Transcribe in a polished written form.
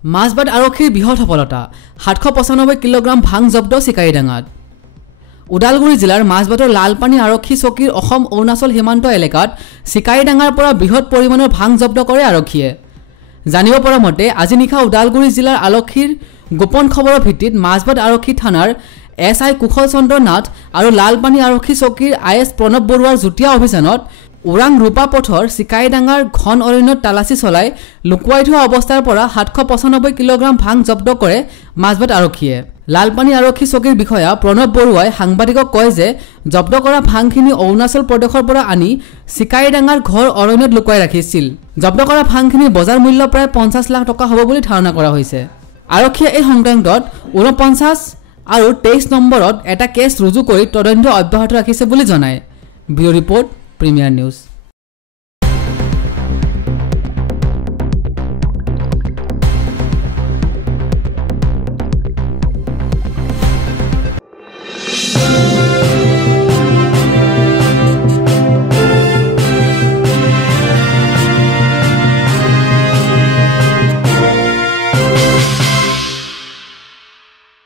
মাছবাট আৰক্ষীৰ বৃহৎ সফলতা 795 কিলোগ্ৰাম ভাং জব্দ চিকাৰীডাঙাত ওদালগুৰি জিলাৰ মাছবাটৰ লালপানী আৰক্ষী চকীৰ অসম অৰুণাচল সীমান্ত এলেকাত চিকাৰীডাঙাৰ পৰা বৃহৎ পৰিমাণৰ ভাং জব্দ কৰে আৰক্ষীয়ে জানিব পৰা মতে আজি নিশা ওদালগুৰি জিলাৰ আৰক্ষীৰ গোপন খবৰৰ ভিত্তিত মাছবাট আৰক্ষী থানাৰ এসআই কুশল চন্দ্ৰ নাথ আৰু লালপানী আৰক্ষী চকীৰ আইএস প্ৰণৱ বৰুৱাৰ যুটীয়া অভিযানত ওৰাং ৰূপা পথৰ চিকাৰীডাঙাৰ ঘন অৰণ্যত তালাচী চলাই লুকুৱাই থোৱা অৱস্থাৰ পৰা 795 কিলোগ্ৰাম ভাং জব্দ কৰে মাছবাট আৰক্ষীয়ে লালপানী আৰক্ষী চকীৰ বিষয়া প্ৰণৱ বৰুৱাই সাংবাদিকক কয় যে জব্দ কৰা ভাংখিনি অৰুণাচল প্ৰদেশৰ পৰা আনি চিকাৰীডাঙাৰ ঘৰ অৰণ্যত লুকুৱাই ৰাখিছিল জব্দ কৰা ভাংখিনি বজাৰ মূল্য প্ৰায় 50 লাখ টকা হ'ব বুলি ধাৰণা কৰা হৈছে আৰক্ষীয়ে এই সংক্ৰান্তত 49 আৰু 23 নম্বৰত এটা কেছ ৰুজু কৰি তদন্ত অব্যাহত ৰাখিছে বুলি জনায় ব্যুৰ ৰিপৰ্ট প্ৰিমিয়াৰ নিউজ